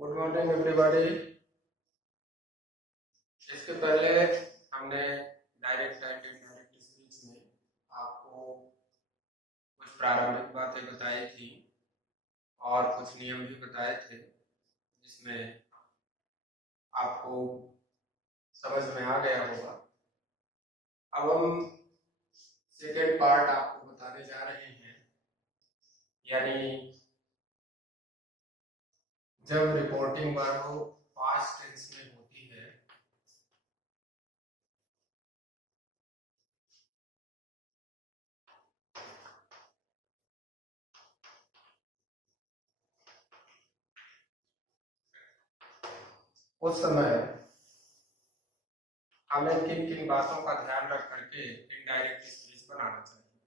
Good morning everybody. इसके पहले हमने डायरेक्ट एंड इनडायरेक्ट स्पीच में आपको कुछ प्रारंभिक बातें बताई थी और कुछ नियम भी बताए थे, जिसमें आपको समझ में आ गया होगा। अब हम सेकेंड पार्ट आपको बताने जा रहे हैं, यानी जब रिपोर्टिंग वर्ब पास्ट टेंस में होती है उस समय हमें किन किन बातों का ध्यान रख करके इनडायरेक्ट स्पीच बनाना चाहिए।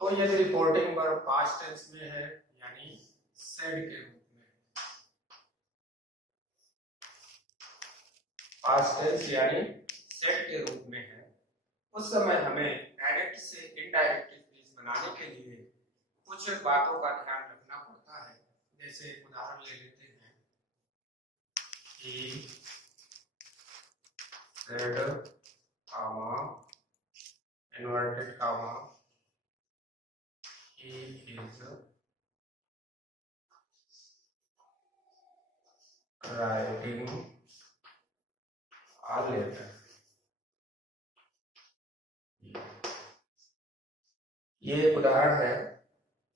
तो यदि रिपोर्टिंग वर्ब पास्ट टेंस में है, यानी सेड के रूप में, पास्ट टेंस यानी सेड के रूप में है, उस समय हमें डायरेक्ट से इनडायरेक्ट स्पीच बनाने के लिए कुछ बातों का ध्यान रखना पड़ता है। जैसे एक उदाहरण ले लेते हैं कि said comma inverted comma he is writing a letter। ये एक उदाहरण है।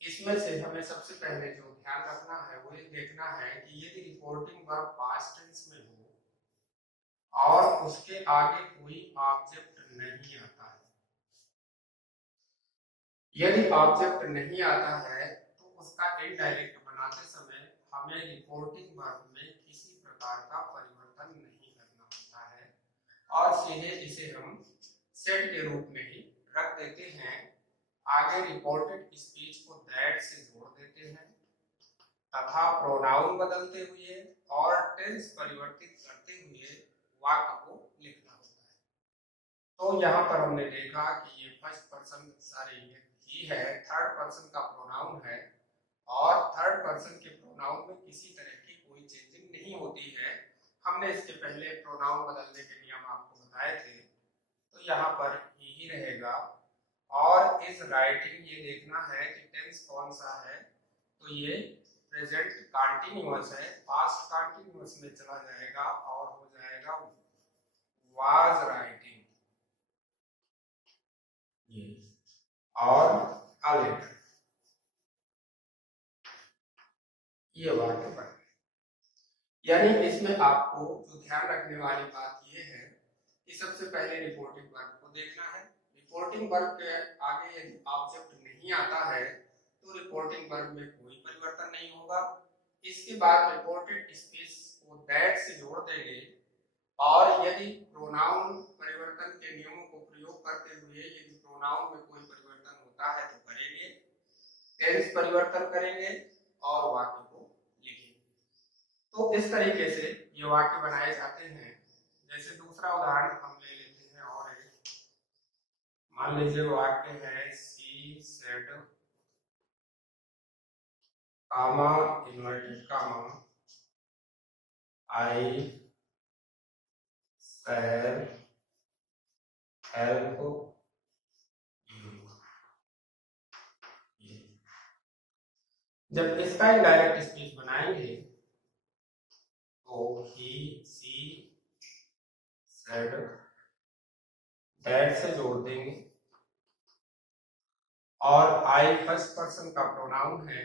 इसमें से हमें सबसे पहले जो ध्यान रखना है वो ये देखना है कि यदि रिपोर्टिंग वर्ब पास्ट टेंस में हो और उसके आगे कोई ऑब्जेक्ट नहीं आता है। यदि ऑब्जेक्ट नहीं आता है तो उसका इनडायरेक्ट बनाते समय हमें रिपोर्टिंग वर्ब में किसी प्रकार का परिवर्तन नहीं करना होता है और सीधे इसे हम सेड के रूप में ही रख देते हैं। आगे रिपोर्टेड स्पीच को दैट से जोड़ देते हैं तथा प्रोनाउन बदलते हुए और टेंस परिवर्तित करते हुए वाक्य को लिखना होता है। तो यहाँ पर हमने देखा कि ये फर्स्ट पर्सन सारे ही है, थर्ड पर्सन का प्रोनाउन है और थर्ड पर्सन के प्रोनाउन में किसी तरह की कोई चेंजिंग नहीं होती है। हमने इसके पहले प्रोनाउन बदलने के नियम आपको बताए थे, तो यहाँ पर ही रहेगा। और इस राइटिंग ये देखना है कि टेंस कौन सा है, तो ये प्रेजेंट कंटीन्यूअस है, पास्ट कंटीन्यूअस में चला जाएगा और हो जाएगा वाज राइटिंग ये और a letter, ये वाक्य बन। यानी इसमें आपको जो ध्यान रखने वाली बात ये है कि सबसे पहले रिपोर्टिंग वर्ब को देखना है। रिपोर्टिंग वर्ब के आगे यदि ऑब्जेक्ट नहीं आता है तो रिपोर्टिंग वर्ब में कोई परिवर्तन नहीं होगा। इसके बाद रिपोर्टेड स्पीच को दैट से जोड़ देंगे और यदि प्रोनाउन परिवर्तन के नियमों को प्रयोग करते हुए यदि प्रोनाउन में कोई परिवर्तन होता है तो करेंगे, टेंस परिवर्तन करेंगे और वाक्य को लिखेंगे। तो इस तरीके से ये वाक्य बनाए जाते हैं। जैसे दूसरा उदाहरण हम ले लेते हैं और मान लीजिए वाक्य है she said comma inverted comma I shall help you. जब इसका इनडायरेक्ट स्पीच बनाएंगे तो ही सी सेड दैट से जोड़ देंगे और आई फर्स्ट पर्सन का प्रोनाउन है,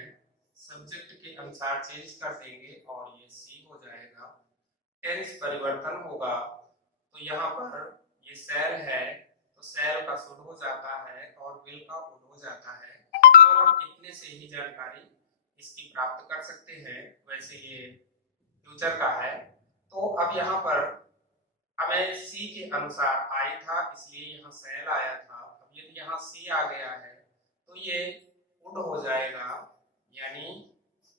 सब्जेक्ट के अनुसार चेंज कर देंगे और ये सी हो जाएगा। टेंस परिवर्तन होगा तो यहाँ पर ये सेल है तो सेल का शुड हो जाता है और विल का वुड हो जाता है। तो हम इतने से ही जानकारी इसकी प्राप्त कर सकते हैं। वैसे ये फ्यूचर का है। तो अब यहाँ पर हमें सी के अनुसार आई था इसलिए यहाँ सेल आया था। अब यदि यहाँ सी आ गया है तो ये वुड हो जाएगा, यानी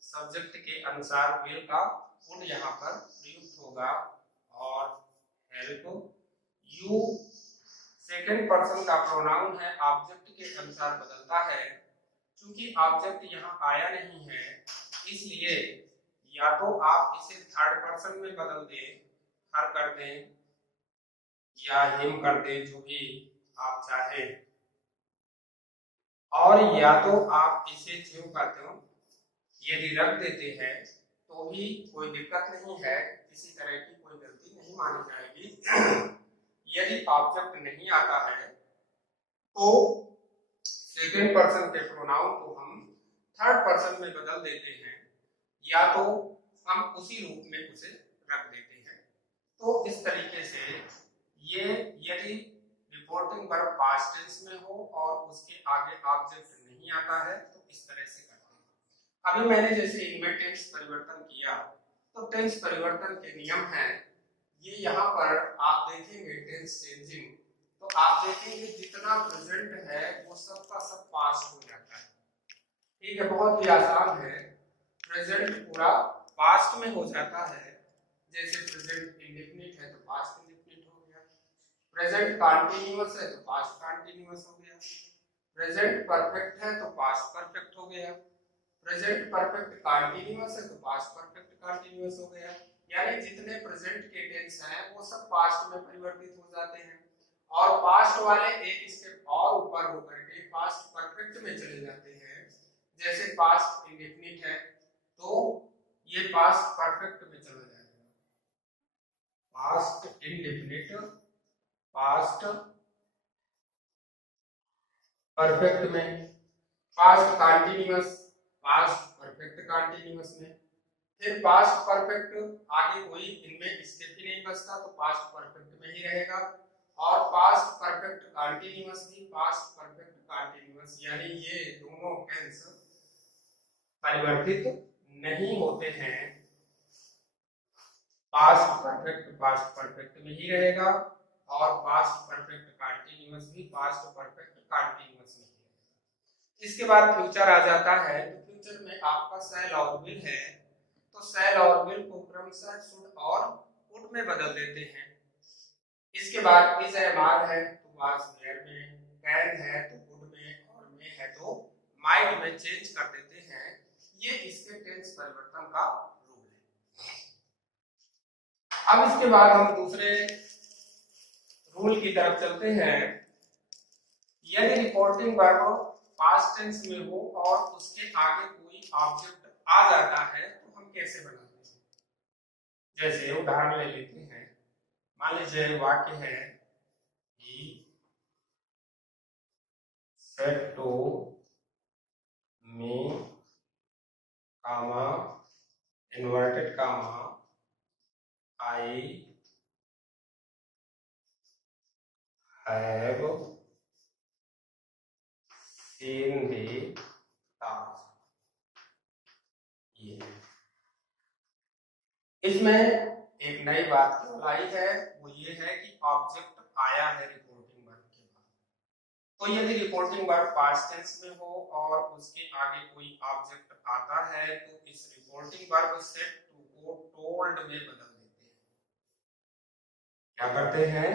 सब्जेक्ट के अनुसार विल का वुड यहाँ पर प्रयुक्त होगा और हेल्प यू सेकंड पर्सन का प्रोनाउन है, ऑब्जेक्ट के अनुसार बदलता है। क्योंकि ऑब्जेक्ट यहाँ आया नहीं है इसलिए या तो आप इसे थर्ड पर्सन में बदल दें, हर कर दें या हिम कर दें, जो भी आप चाहे, और या तो आप इसे ज्यों का त्यों यदि रख देते हैं तो भी कोई दिक्कत नहीं है, किसी तरह की कोई गलती नहीं मानी जाएगी। यदि ऑब्जेक्ट नहीं आता है तो सेकंड पर्सन के प्रोनाउन को हम थर्ड पर्सन में बदल देते हैं, या तो हम उसी रूप में उसे रख देते हैं। तो इस तरीके से ये यदि रिपोर्टिंग वर्ब पास्ट टेंस में हो और उसके आगे ऑब्जेक्ट नहीं आता है तो इस तरह से करते हैं। अभी मैंने जैसे इनमें टेंस परिवर्तन किया, तो टेंस परिवर्तन के नियम हैं ये, यहाँ पर आप देखेंगे टेंस चेंजिंग, तो आप देखेंगे जितना प्रेजेंट है वो सबका सब पास्ट हो जाता है। ठीक है, बहुत ही आसान है, प्रेजेंट पूरा पास्ट में हो जाता है। जैसे प्रेजेंट इंडेफिनिट है तो पास्ट इंडेफिनिट हो गया, प्रेजेंट कंटीन्यूअस है तो पास्ट कंटीन्यूअस हो गया, प्रेजेंट परफेक्ट है तो पास्ट परफेक्ट हो गया, प्रेजेंट परफेक्ट कंटीन्यूअस है तो पास्ट परफेक्ट कंटीन्यूअस हो गया। यानी जितने प्रेजेंट के टेंस हैं वो सब पास्ट में परिवर्तित हो जाते हैं, और पास्ट वाले एक स्टेप और ऊपर होकर के पास्ट परफेक्ट में चले जाते हैं। जैसे पास्ट इंडेफिनिट है तो ये पास्ट परफेक्ट में चला जाएगा, पास्ट इंडेफिनिट पास्ट परफेक्ट में, past continuous past perfect continuous में, फिर पास्ट परफेक्ट आगे कोई इनमें स्टेप ही नहीं बचता तो पास्ट परफेक्ट में ही रहेगा, और पास्ट परफेक्ट कंटीन्यूअस भी पास्ट परफेक्ट कंटीन्यूअस, यानी ये दोनों टेंस परिवर्तित नहीं होते हैं, पास्ट परफेक्ट में ही रहेगा, और पास्ट परफेक्ट कंटीन्यूअस भी पास्ट परफेक्ट कंटीन्यूअस में ही रहेगा। इसके बाद फ्यूचर आ जाता है, तो फ्यूचर में आपका शैल और विल है, तो शैल और विल को क्रमशः शुड और वुड में बदल देते हैं। इसके बाद इज एम आर है तो वाज वेयर में, कैन है तो वुड में, और में है तो माइट में चेंज कर देते हैं। ये इसके टेंस परिवर्तन का रूल है। अब इसके बाद हम दूसरे रूल की तरफ चलते हैं। यदि रिपोर्टिंग वर्ब पास्ट टेंस में हो और उसके आगे कोई ऑब्जेक्ट आ जाता है तो हम कैसे बनाते हैं? जैसे उदाहरण ले लेते हैं, मान लीजिए वाक्य है he said to me, comma, inverted comma, I have seen the stars. ये इसमें एक नई बात केवल आई है, वो ये है कि ऑब्जेक्ट आया है रिपोर्टिंग वर्ब के बाद। तो यदि रिपोर्टिंग वर्ब पास्ट टेंस में हो और उसके आगे कोई ऑब्जेक्ट आता है तो इस रिपोर्टिंग वर्ब से टू को टोल्ड में बदल देते हैं। क्या करते हैं?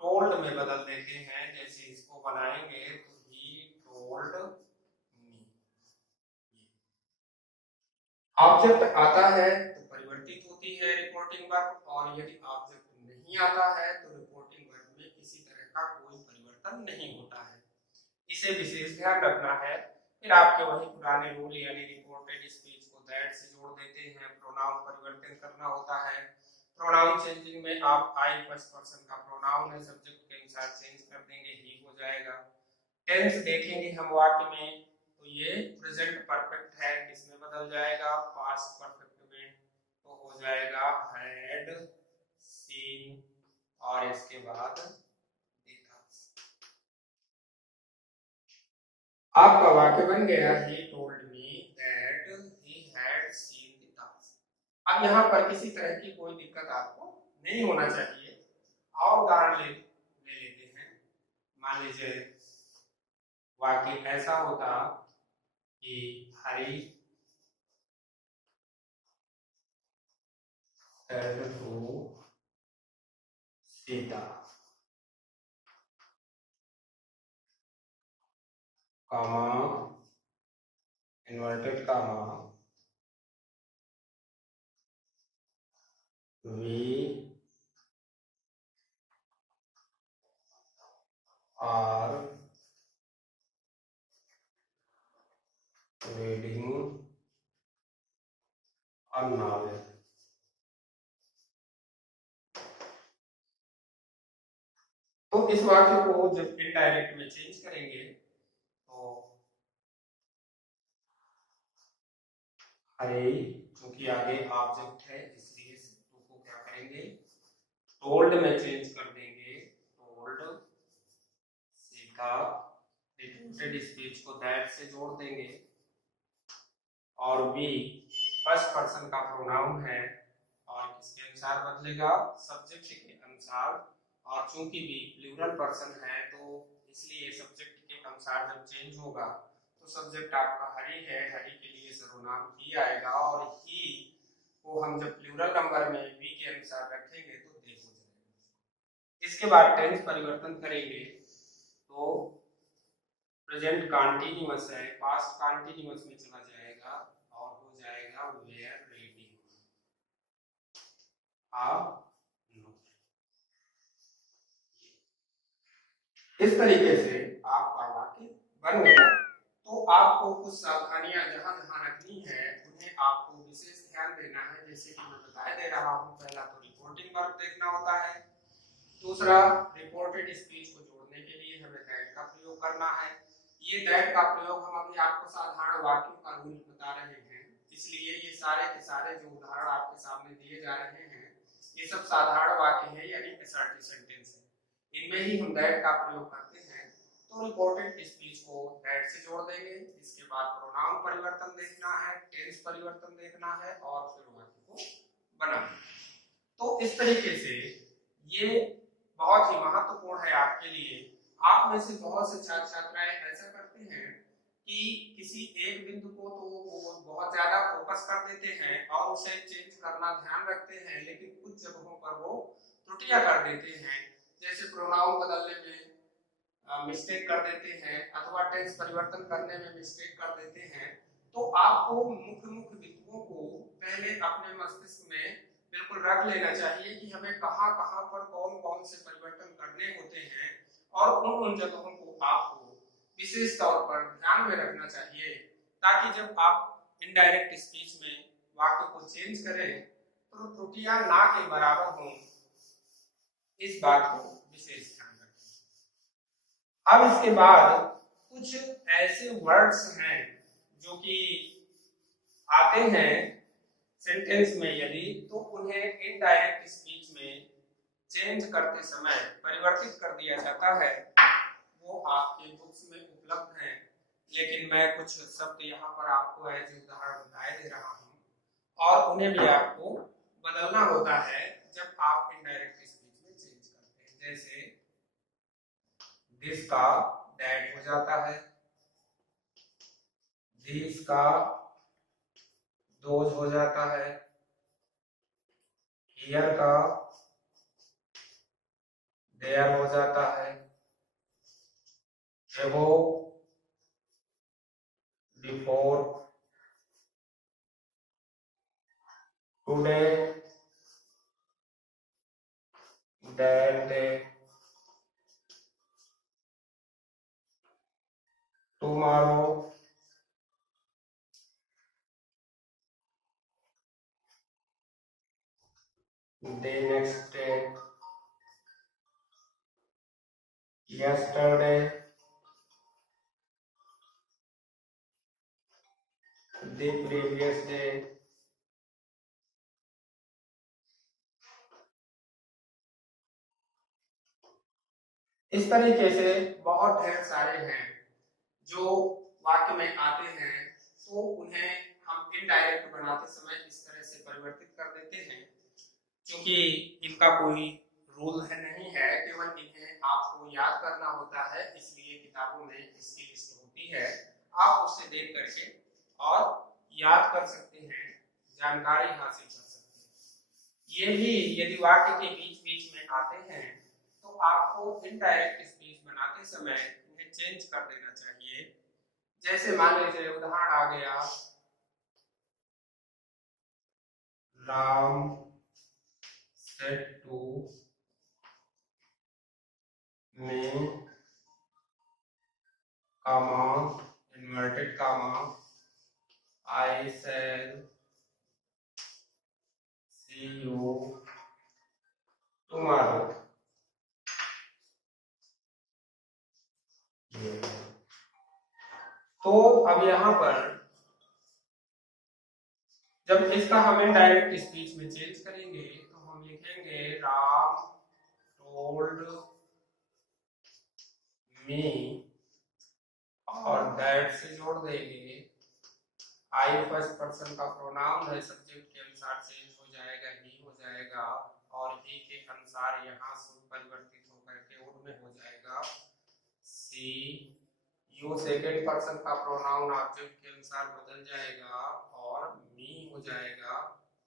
टोल्ड में बदल देते हैं। जैसे इसको बनाएंगे तो ही टोल्ड मी। ऑब्जेक्ट आता है तो परिवर्तित होती है रिपोर्टिंग वर्ब, और यदि ऑब्जेक्ट नहीं आता है तो रिपोर्टिंग वर्ब में किसी तरह का कोई परिवर्तन नहीं होता है। इसे विशेष ध्यान रखना है। फिर आपके वही पुराने रूल यानी रिपोर्टेड स्पीच को दैट से जोड़ देते हैं। प्रोनाउन परिवर्तन करना होता है। प्रोनाउन चेंजिंग में आप आई फर्स्ट पर्सन का प्रोनाउन है, सब्जेक्ट के अनुसार चेंज कर देंगे, ही हो जाएगा। टेंस देखेंगे हम वाक्य में तो ये प्रेजेंट परफेक्ट है, किसमें बदल जाएगा? पास्ट परफेक्ट में, तो हो जाएगा हैड सीन, और इसके बाद आपका वाक्य बन गया he told me that he had seen the stars। अब यहाँ पर किसी तरह की कोई दिक्कत आपको नहीं होना चाहिए। और उदाहरण ले लेते हैं। मान लीजिए वाक्य ऐसा होता कि हरी said to Sita, comma, inverted comma, We are reading a novel. तो इस वाक्य को जब इनडायरेक्ट में चेंज करेंगे तो अरे, क्योंकि आगे ऑब्जेक्ट है इसलिए टू को क्या करेंगे, टोल्ड में चेंज कर देंगे। टोल्ड सीधा रिपीटेड स्पीच को दैट से जोड़ देंगे और बी फर्स्ट पर्सन का प्रोनाउन है और किसके अनुसार बदलेगा, सब्जेक्ट के अनुसार। और चूंकि भी प्लूरल पर्सन है तो इसलिए सब्जेक्ट के अनुसार जब चेंज होगा तो सब्जेक्ट आपका हरी है, हरी के लिए सर्वनाम ही आएगा और ही को हम जब प्लूरल नंबर में वी के अनुसार रखेंगे तो दे हो जाएगा। इसके बाद टेंस परिवर्तन करेंगे तो प्रेजेंट कंटीन्यूअस है, पास्ट कंटीन्यूअस में चला जाएगा और हो जाएगा वेयर रीडिंग आप। इस तरीके से आपका वाक्य बन गया। तो आपको कुछ सावधानियां जहां जहां रखनी है उन्हें आपको विशेष ध्यान देना है, जैसे कि मैं बताया दे रहा हूं। पहला तो रिपोर्टिंग वर्ब देखना होता है, दूसरा रिपोर्टेड स्पीच को जोड़ने के लिए हमें दैट का प्रयोग करना है। ये दैट का प्रयोग हम अभी आपको साधारण वाक्यों का रूल बता रहे हैं, इसलिए ये सारे के सारे जो उदाहरण आपके सामने दिए जा रहे हैं ये सब साधारण वाक्य हैं, यानी असर्टिव सेंटेंस है। इनमें ही हम दैट का प्रयोग करते हैं। तो रिपोर्टेड स्पीच को दैट से जोड़ देंगे। इसके बाद प्रोनाउन परिवर्तन देखना है, टेंस परिवर्तन देखना है और फिर वाक्य को बनाना है। तो इस तरीके से ये बहुत ही महत्वपूर्ण है आपके लिए। आप में से बहुत से छात्र छात्राएं ऐसा करते हैं कि किसी एक बिंदु को तो वो बहुत ज्यादा फोकस कर देते हैं और उसे चेंज करना ध्यान रखते हैं, लेकिन कुछ जगहों पर वो त्रुटियां कर देते हैं, जैसे प्रोनाउन बदलने में मिस्टेक कर देते हैं अथवा टेंस परिवर्तन करने में मिस्टेक कर देते हैं। तो आपको मुख्य मुख्य बिंदुओं को पहले अपने मस्तिष्क में बिल्कुल रख लेना चाहिए कि हमें कहां कहां पर कौन कौन से परिवर्तन करने होते हैं और उन जगहों को आपको विशेष तौर पर ध्यान में रखना चाहिए, ताकि जब आप इनडायरेक्ट स्पीच में वाक्य को चेंज करें तो त्रुटियां ना के बराबर हों। इस बात को विशेष ध्यान रखें। अब इसके बाद कुछ ऐसे वर्ड्स हैं जो कि आते हैं सेंटेंस में, यदि तो उन्हें इनडायरेक्ट स्पीच में चेंज करते समय परिवर्तित कर दिया जाता है। वो आपके बुक्स में उपलब्ध हैं, लेकिन मैं कुछ शब्द यहाँ पर आपको एज उदाहरण बताए दे रहा हूँ और उन्हें भी आपको बदलना होता है जब आप इनडायरेक्ट स्पीच में चेंज करते हैं। जैसे दिस का दैट हो जाता है, दिस का दोज हो जाता है, हियर का देयर हो जाता है, एवो before, today that day, tomorrow the next day, yesterday, the previous day, इस तरीके से बहुत ढेर सारे हैं जो वाक्य में आते हैं। तो उन्हें हम इनडायरेक्ट बनाते समय इस तरह से परिवर्तित कर देते हैं, क्योंकि इनका कोई रूल है नहीं है, केवल इन्हें आपको याद करना होता है, इसलिए किताबों में इसकी लिस्ट होती है। आप उससे देख करके और याद कर सकते हैं, जानकारी हासिल कर सकते हैं। ये भी यदि वाक्य के बीच बीच में आते हैं तो आपको इनडायरेक्ट स्पीच बनाते समय इन्हें चेंज कर देना चाहिए। जैसे मान लीजिए उदाहरण आ गया, राम सेट टू में comma inverted comma I shall see you tomorrow। तो अब यहाँ पर जब इसका हमें डायरेक्ट स्पीच में चेंज करेंगे तो हम लिखेंगे राम टोल्ड मी, और दैट से जोड़ देंगे आई फर्स्ट पर्सन का प्रोनाउन है, सब्जेक्ट के अनुसार चेंज हो जाएगा, ही हो जाएगा, और ही के अनुसार यहाँ से परिवर्तित होकर के वुड में हो जाएगा सी। यू सेकेंड पर्सन का प्रोनाउन ऑब्जेक्ट के अनुसार बदल जाएगा और मी हो जाएगा,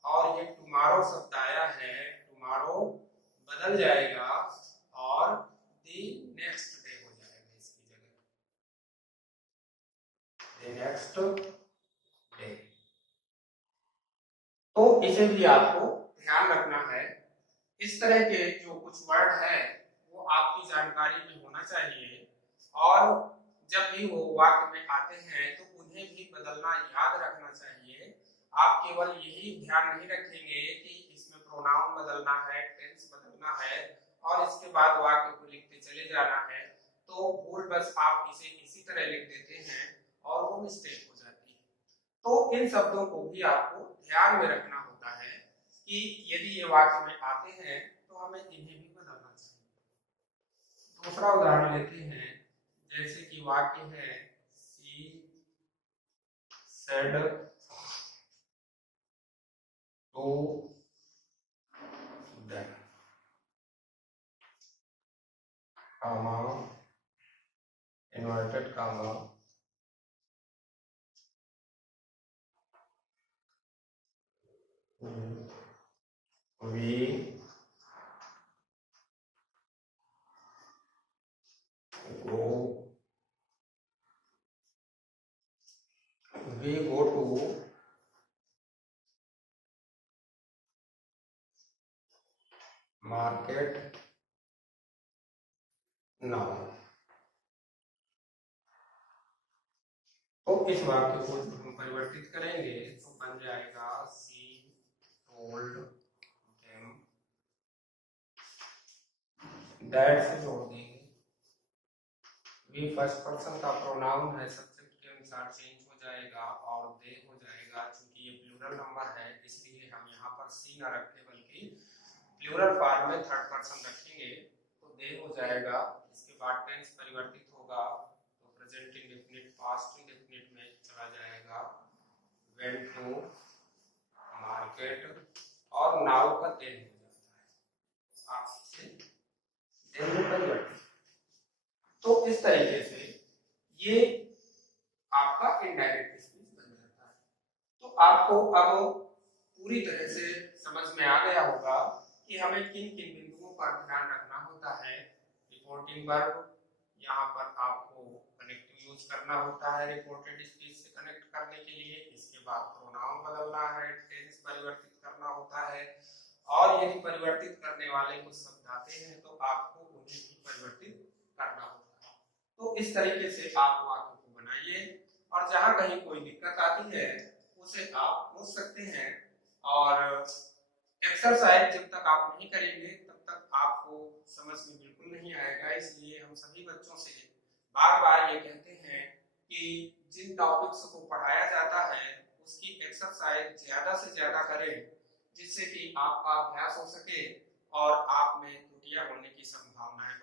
और ये टुमारो शब्द आया है, टुमारो बदल जाएगा और दी नेक्स्ट डे हो जाएगा इसकी जगह, दी नेक्स्ट डे। तो इसे भी आपको ध्यान रखना है। इस तरह के जो कुछ वर्ड है वो आपकी जानकारी में होना चाहिए, और जब भी वो वाक्य में आते हैं तो उन्हें भी बदलना याद रखना चाहिए। आप केवल यही ध्यान नहीं रखेंगे कि इसमें प्रोनाउन बदलना है, टेंस बदलना है और इसके बाद वाक्य को लिखते चले जाना है, तो भूल बस आप इसे इसी तरह लिख देते हैं और वो मिस्टेक हो जाती है। तो इन शब्दों को भी आपको ध्यान में रखना होता है कि यदि ये वाक्य में आते हैं तो हमें इन्हें भी बदलना चाहिए। दूसरा उदाहरण लेते हैं, जैसे कि वाक्य है she said to them, comma inverted comma we go to market now। तो इस वाक्य को जब हम परिवर्तित करेंगे तो बन जाएगा सी टोल्ड देम, दैट से जोड़ देंगे, वी फर्स्ट पर्सन का प्रोनाउन है, सब्जेक्ट के अनुसार चेंज हो जाएगा और दे हो जाएगा। चूंकि ये प्लूरल नंबर है इसलिए हम यहाँ पर सी ना रखें बल्कि प्लूरल फॉर्म में थर्ड पर्सन रखेंगे, तो दे हो जाएगा। इसके बाद टेंस परिवर्तित होगा तो प्रेजेंट इंडेफिनिट पास्ट इंडेफिनिट में चला जाएगा, वेंट टू मार्केट, और नाउ का देन हो जाता है, आप इसे देन में परिवर्तित। तो इस तरीके से ये आपका इनडायरेक्ट स्पीच बन जाता है। तो आपको अब पूरी तरह से समझ में आ गया होगा कि हमें किन किन बिंदुओं पर ध्यान रखना होता है। रिपोर्टिंग वर्ब, यहाँ पर आपको कनेक्टिव यूज करना होता है रिपोर्टेड स्पीच से कनेक्ट करने के लिए। इसके बाद प्रोनाउन बदलना है, टेंस परिवर्तित करना होता है, और यदि परिवर्तित करने वाले कुछ शब्द आते हैं तो आपको उन्हें भी परिवर्तित करना होता है। तो इस तरीके से आप वाक्य को बनाइए, और जहां कहीं कोई दिक्कत आती है उसे आप पूछ सकते हैं। और एक्सरसाइज जब तक आप नहीं करेंगे तब तक आपको समझ में बिल्कुल नहीं आएगा। इसलिए हम सभी बच्चों से बार बार ये कहते हैं कि जिन टॉपिक्स को पढ़ाया जाता है उसकी एक्सरसाइज ज्यादा से ज्यादा करें, जिससे कि आपका अभ्यास हो सके और आप में त्रुटियां होने की संभावनाएं